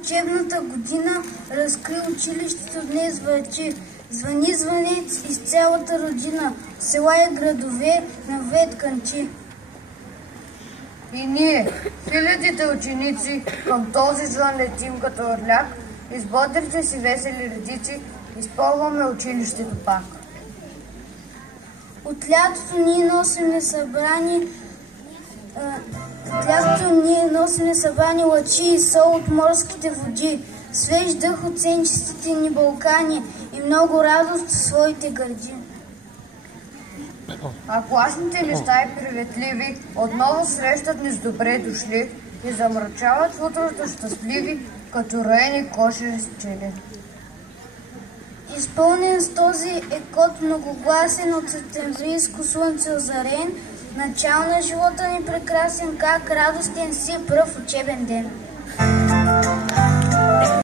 Учебната година разкри училището днес вече. Звъни звънец из цялата родина, села и градове навет кънчи. И ние, хилядите ученици, към този звън летим като орляк, из бодрите си весели редици, изпълваме училището пак. От лятото ние носим събрани лъчи и сол от морските води, свеж дъх от сенчестите ни Балкани и много радост в своите гърди. А класните ни стаи приветливи отново срещат ни с добре дошли и замрачават в утрото щастливи, като роени кошери с пчели. Изпълнен с този екот многогласен от септемврийско слънце озарен, начал на живота ни прекрасен, как радостен си пръв учебен ден.